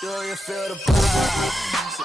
Do you feel the pulse?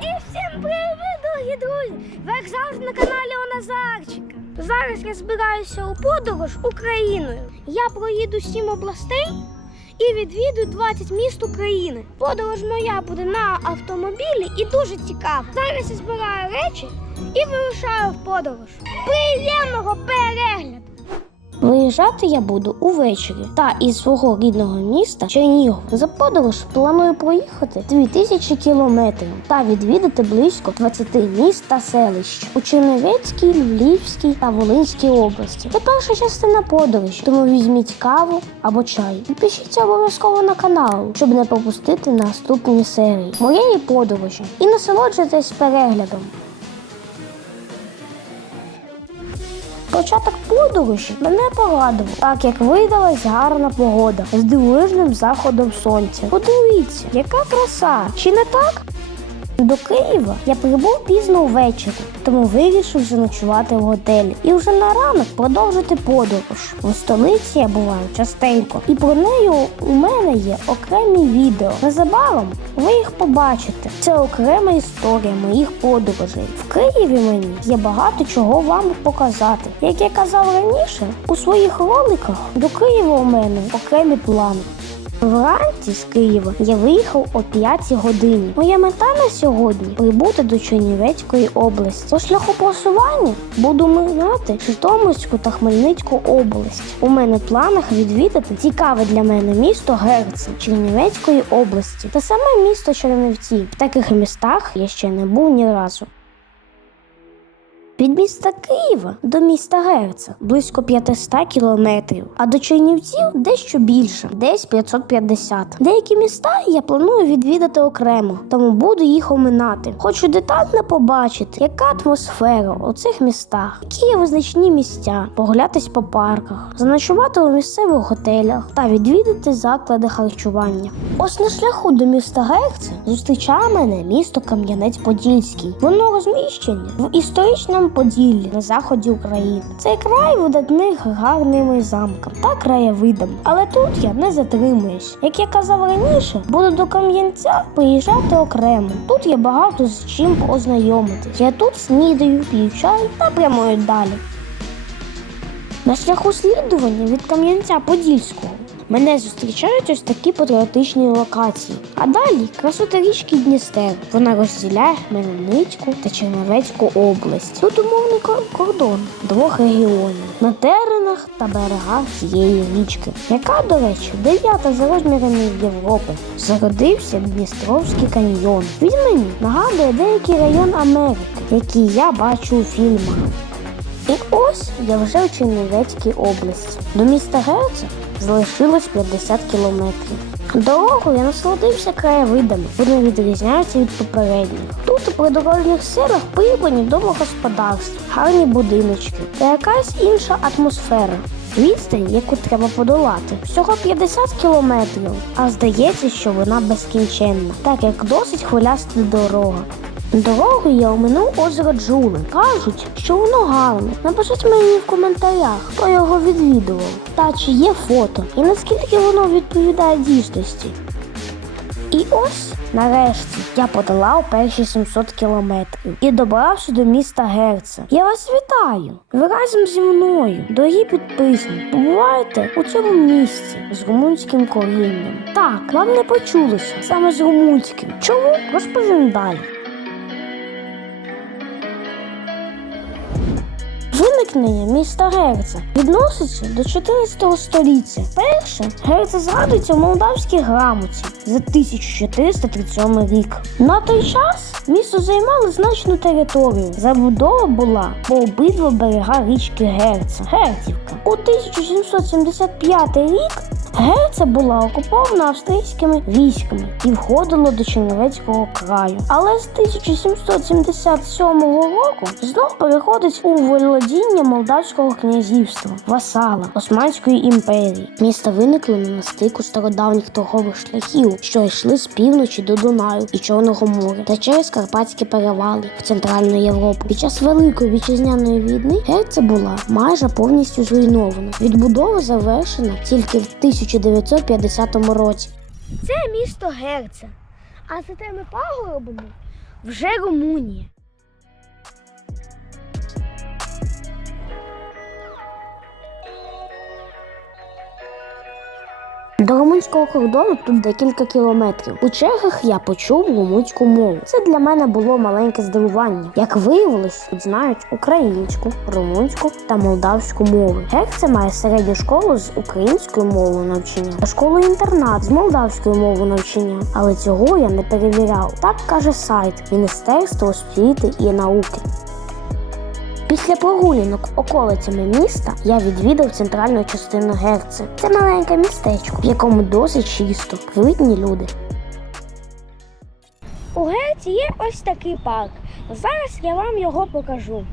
І всім привіт, дорогі друзі! Ви як завжди на каналі у Назарчика. Зараз я збираюся у подорож Україною. Я проїду 7 областей і відвідую 20 міст України. Подорож моя буде на автомобілі і дуже цікава. Зараз я збираю речі і вирушаю в подорож. Приємного перегляду! Виїжджати я буду увечері та із свого рідного міста Чернігов. За подорож планую проїхати 2000 кілометрів та відвідати близько 20 міст та селищ у Чернівецькій, Львівській та Волинській області. Це перша частина подорожі, тому візьміть каву або чай. Підпишіться обов'язково на канал, щоб не пропустити наступні серії моєї подорожі і насолоджуйтесь переглядом. Початок подорожі мене порадував, так як видалась гарна погода з дивовижним заходом сонця. Подивіться, яка краса! Чи не так? До Києва я прибув пізно ввечері, тому вирішив заночувати в готелі і вже на ранок продовжити подорож. У столиці я буваю частенько, і про неї у мене є окремі відео. Незабаром ви їх побачите. Це окрема історія моїх подорожей. В Києві мені є багато чого вам показати. Як я казав раніше, у своїх роликах до Києва у мене окремі плани. Вранці з Києва я виїхав о 5 годині. Моя мета на сьогодні прибути до Чернівецької області. По шляху просування буду минати Житомирську та Хмельницьку область. У мене в планах відвідати цікаве для мене місто Герцен Чернівецької області та саме місто Чернівці. В таких містах я ще не був ні разу. Від міста Києва до міста Герца близько 500 кілометрів, а до Чернівців дещо більше, десь 550. Деякі міста я планую відвідати окремо, тому буду їх оминати. Хочу детально побачити, яка атмосфера у цих містах, які є визначні місця, погулятись по парках, заночувати у місцевих готелях та відвідати заклади харчування. Ось на шляху до міста Герце зустрічає мене місто Кам'янець-Подільський. Воно розміщене в історичному Поділлі на заході України. Цей край видатних гарними замками та краєвидами. Але тут я не затримуюсь. Як я казав раніше, буду до Кам'янця приїжджати окремо. Тут є багато з чим ознайомитись. Я тут снідаю, п'ю чай та прямую далі. На шляху слідування від Кам'янця Подільського мене зустрічають ось такі патріотичні локації. А далі красота річки Дністер. Вона розділяє Хмельницьку та Чернівецьку область. Тут умовний кордон двох регіонів на теренах та берегах цієї річки, яка, до речі, дев'ята за розмірами Європи. Зародився Дністровський каньйон. Він мені нагадує деякий район Америки, який я бачу у фільмах. І ось я вже у Чернівецькій області. До міста Герця залишилось 50 кілометрів. Дорогу я насолодився краєвидами, вони відрізняються від попередніх. Тут у придорожніх селах прибрані домогосподарства, гарні будиночки та якась інша атмосфера. Відстань, яку треба подолати, всього 50 кілометрів, а здається, що вона безкінченна, так як досить хвиляста дорога. Дорогу я оминув озеро Джули. Кажуть, що воно гарне. Напишіть мені в коментарях, хто його відвідував. Та чи є фото і наскільки воно відповідає дійсності. І ось, нарешті, я подолав перші 700 кілометрів і добрався до міста Герца. Я вас вітаю! Ви разом зі мною, дорогі підписники, побуваєте у цьому місці з румунським корінням. Так, вам не почулося саме з румунським. Чому? Розповім далі. Виникнення міста Герца відноситься до 14 століття. Перше Герца згадується в молдавській грамоті за 1437 рік. На той час місто займало значну територію. Забудова була по обидва берега річки Герца Герцівка. У 1775 рік Герце була окупована австрійськими військами і входила до Чернівецького краю. Але з 1777 року знов переходить у володіння Молдавського князівства, васала Османської імперії. Місто виникло на стику стародавніх торгових шляхів, що йшли з півночі до Дунаю і Чорного моря та через Карпатські перевали в Центральну Європу. Під час Великої вітчизняної війни Герце була майже повністю зруйнована. Відбудова завершена тільки в 1950 році. Це місто Герце, а за тими пагорбами вже Румунія. До румунського кордону тут декілька кілометрів. У чергах я почув румунську мову. Це для мене було маленьке здивування. Як виявилось, тут знають українську, румунську та молдавську мови. Герце має середню школу з українською мовою навчання та школу-інтернат з молдавською мовою навчання. Але цього я не перевіряв. Так каже сайт Міністерства освіти і науки. Після прогулянок околицями міста я відвідав центральну частину Герце. Це маленьке містечко, в якому досить чисто, привітні люди. У Герці є ось такий парк. Зараз я вам його покажу.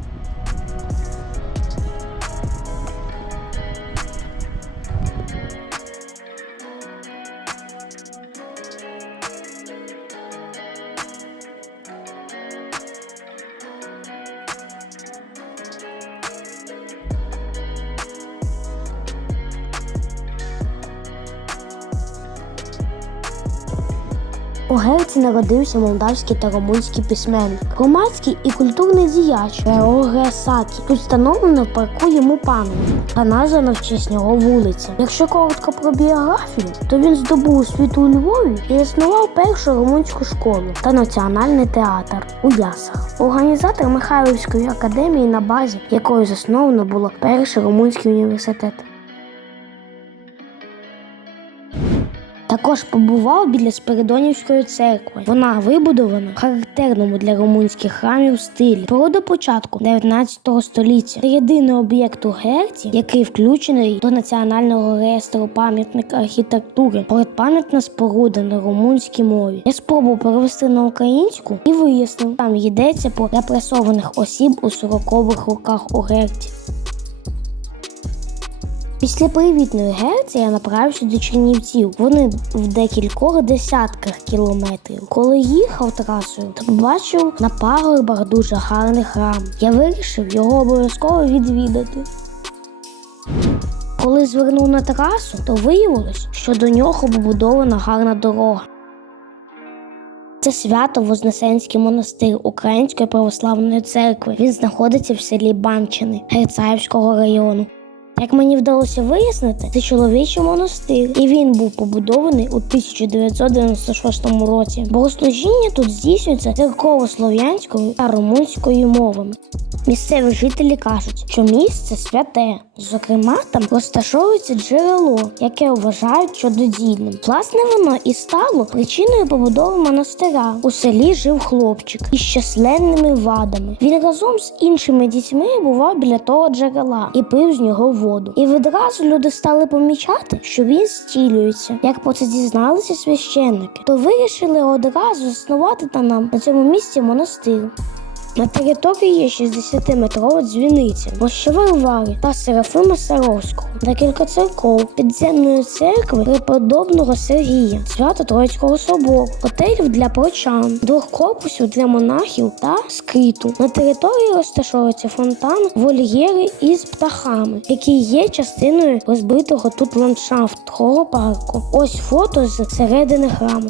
Народився молдавський та румунський письменник, громадський і культурний діяч Георгія Сакі. Тут встановлено в парку йому пам'ятник та названа в честь нього вулиця. Якщо коротко про біографію, то він здобув освіту у Львові і заснував першу румунську школу та національний театр у Ясах. Організатор Михайлівської академії, на базі якої засновано було перший румунський університет. Також побував біля Спиридонівської церкви. Вона вибудована в характерному для румунських храмів стилі про до початку 19 століття. Це єдиний об'єкт у Герці, який включений до національного реєстру пам'ятник архітектури. Передпам'ятна споруда на румунській мові. Я спробував перевести на українську і вияснив, там йдеться про репресованих осіб у 40-х роках у Герці. Після привітної Герці я направився до Чернівців. Вони в декількох десятках кілометрів. Коли їхав трасою, то побачив на пагорбах дуже гарний храм. Я вирішив його обов'язково відвідати. Коли звернув на трасу, то виявилось, що до нього побудована гарна дорога. Це свято Вознесенський монастир Української православної церкви. Він знаходиться в селі Банчини Герцаївського району. Як мені вдалося вияснити, це чоловічий монастир, і він був побудований у 1996 році. Богослужіння тут здійснюється церково-слов'янською та румунською мовами. Місцеві жителі кажуть, що місце святе. Зокрема, там розташовується джерело, яке вважають чудодійним. Власне, воно і стало причиною побудови монастиря. У селі жив хлопчик із численними вадами. Він разом з іншими дітьми бував біля того джерела і пив з нього воду. І відразу люди стали помічати, що він зцілюється. Як про це дізналися священники, то вирішили одразу заснувати та нам на цьому місці монастир. На території є 60-метрова дзвіниця, мощова Варвари та Серафима Саровського, декілька церков, підземної церкви преподобного Сергія, свято Троїцького собору, готелів для прочан, двох корпусів для монахів та скиту. На території розташовується фонтан, вольєри із птахами, які є частиною розбитого тут ландшафтного парку. Ось фото з середини храму.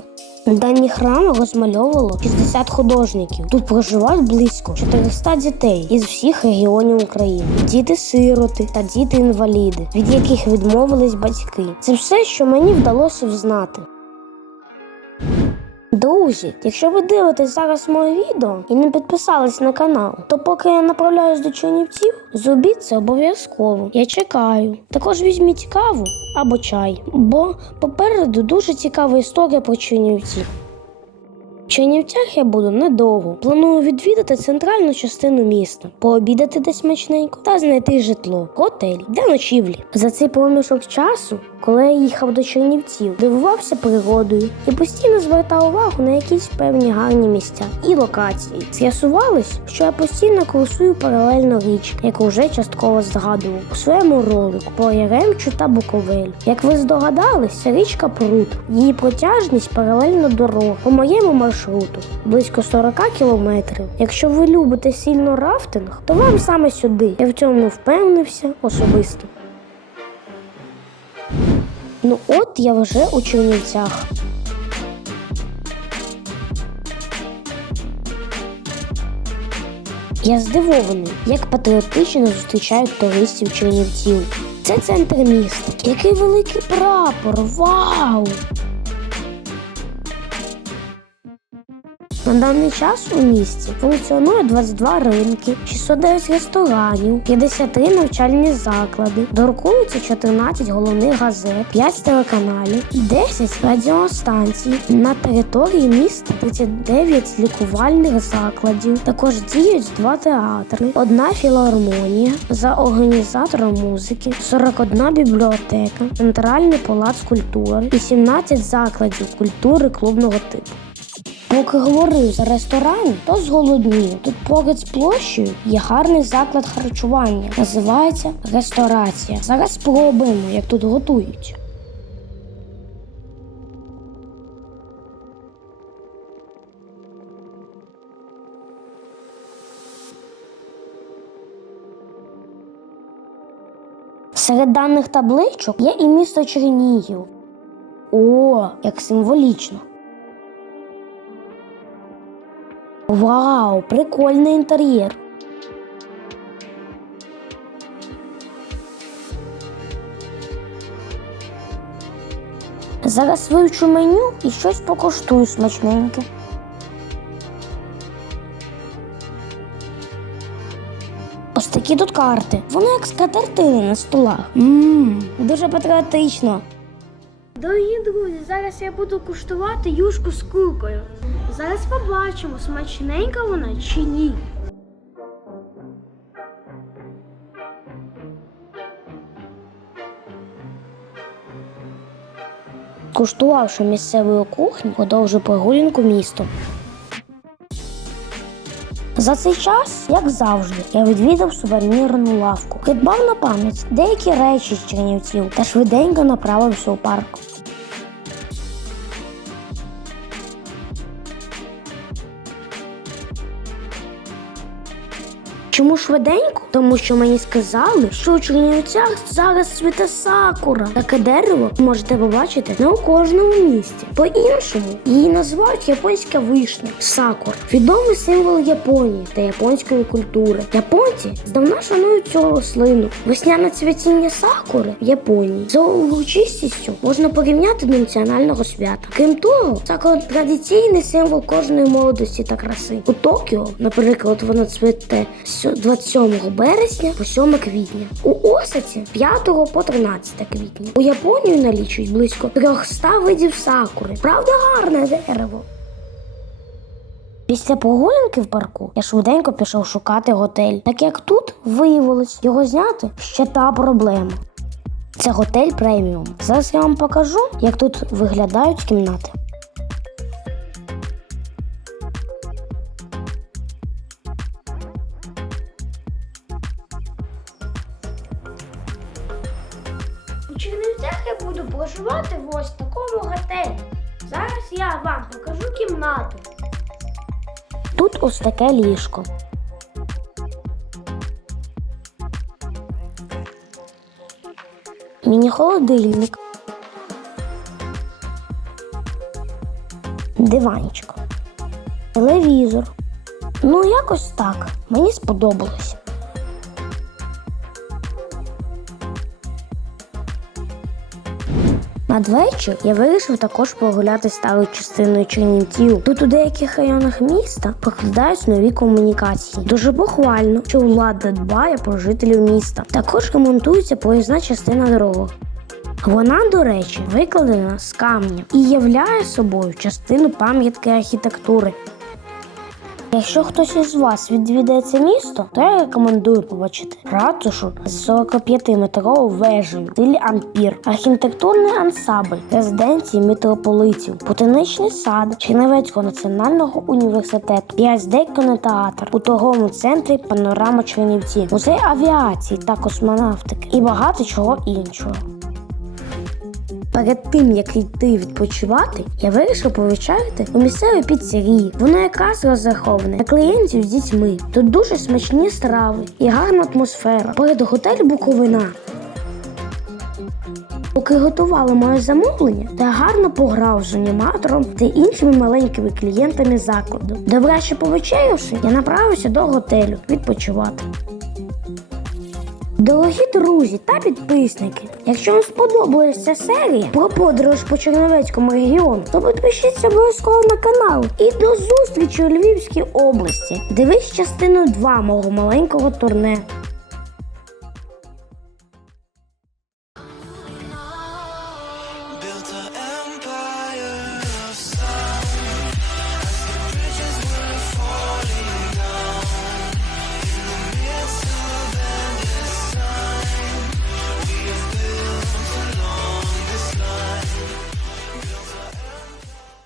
Дані храми розмальовувало 60 художників. Тут проживають близько 400 дітей із всіх регіонів України. Діти-сироти та діти-інваліди, від яких відмовились батьки. Це все, що мені вдалося взнати. Друзі, якщо ви дивитесь зараз моє відео і не підписались на канал, то поки я направляюсь до Чернівців, зробіть це обов'язково. Я чекаю. Також візьміть каву або чай, бо попереду дуже цікава історія про Чернівці. В Чернівцях я буду недовго. Планую відвідати центральну частину міста, пообідати десь смачненько та знайти житло, готель для ночівлі. За цей проміжок часу, коли я їхав до Чернівців, дивувався природою і постійно звертав увагу на якісь певні гарні місця і локації. З'ясувалось, що я постійно курсую паралельно річки, яку вже частково згадував у своєму ролику про Яремчу та Буковель. Як ви здогадались, це річка Прут. Її протяжність паралельно дорог по моєму маршруту близько 40 кілометрів. Якщо ви любите сильно рафтинг, то вам саме сюди. Я в цьому впевнився особисто. Ну от я вже у Чернівцях. Я здивований, як патріотично зустрічають туристів Чернівців. Це центр міста. Який великий прапор! Вау! На даний час у місті функціонує 22 ринки, 609 ресторанів, 53 навчальні заклади, друкуються 14 головних газет, 5 телеканалів, 10 радіостанцій. На території міста 39 лікувальних закладів. Також діють два театри, одна філармонія за організатором музики, 41 бібліотека, центральний палац культури і 17 закладів культури клубного типу. Поки говорив за ресторан, то зголоднів. Тут поряд з площею є гарний заклад харчування. Називається ресторація. Зараз спробуємо, як тут готують. Серед даних табличок є і місто Чернігів. О, як символічно. Вау, прикольний інтер'єр. Зараз вивчу меню і щось покуштую смачненьке. Ось такі тут карти. Вони як скатертини на столах. Ммм, дуже патріотично. Дорогі друзі, зараз я буду куштувати юшку з куркою. Зараз побачимо, смачненька вона чи ні. Куштувавши місцевої кухні, продовжу прогулянку містом. За цей час, як завжди, я відвідав сувенірну лавку, придбав на пам'ять деякі речі з Чернівців та швиденько направився у парк. Чому швиденько? Тому що мені сказали, що у Чернівцях зараз цвіте сакура. Таке дерево можете побачити не у кожному місті. По-іншому її називають японська вишня сакур, відомий символ Японії та японської культури. Японці здавна шанують цю рослину. Весняне цвітіння сакури в Японії за урочистістю можна порівняти до національного свята. Крім того, сакура традиційний символ кожної молодості та краси. У Токіо, наприклад, вона цвіте з 27 березня по 7 квітня. У Осаці 5 по 13 квітня. У Японії налічують близько 300 видів сакури. Правда, гарне дерево. Після прогулянки в парку я швиденько пішов шукати готель. Так як тут виявилось, його зняти ще та проблема. Це готель преміум. Зараз я вам покажу, як тут виглядають кімнати. У Чернівцях я буду проживати в ось такому готелі. Зараз я вам покажу кімнату. Тут ось таке ліжко. Міні-холодильник. Диванчик. Телевізор. Ну, якось так. Мені сподобалось. Надвечір я вирішив також прогуляти старою частиною Чернівців. Тут у деяких районах міста прокладають нові комунікації. Дуже похвально, що влада дбає про жителів міста. Також ремонтується проїзна частина дорог. Вона, до речі, викладена з камня і являє собою частину пам'ятки архітектури. Якщо хтось із вас відвідає це місто, то я рекомендую побачити ратушу з 45-метровою вежею стилі ампір, архітектурний ансамбль резиденції митрополитів, ботанічний сад Чернівецького національного університету, 5D кінотеатр у торговому центрі Панорама Чернівці, музей авіації та космонавтики і багато чого іншого. Перед тим як йти відпочивати, я вирішив повечеряти у місцевій піцерії. Воно якраз розраховане на клієнтів з дітьми. Тут дуже смачні страви і гарна атмосфера. Перед готель Буковина. Поки готували моє замовлення, та гарно пограв з аніматором та іншими маленькими клієнтами закладу. Добре, повечерявши, я направився до готелю відпочивати. Дорогі друзі та підписники, якщо вам сподобалася ця серія про подорож по Чернівецькому регіону, то підпишіться обов'язково на канал. І до зустрічі у Львівській області. Дивись частину 2 мого маленького турне.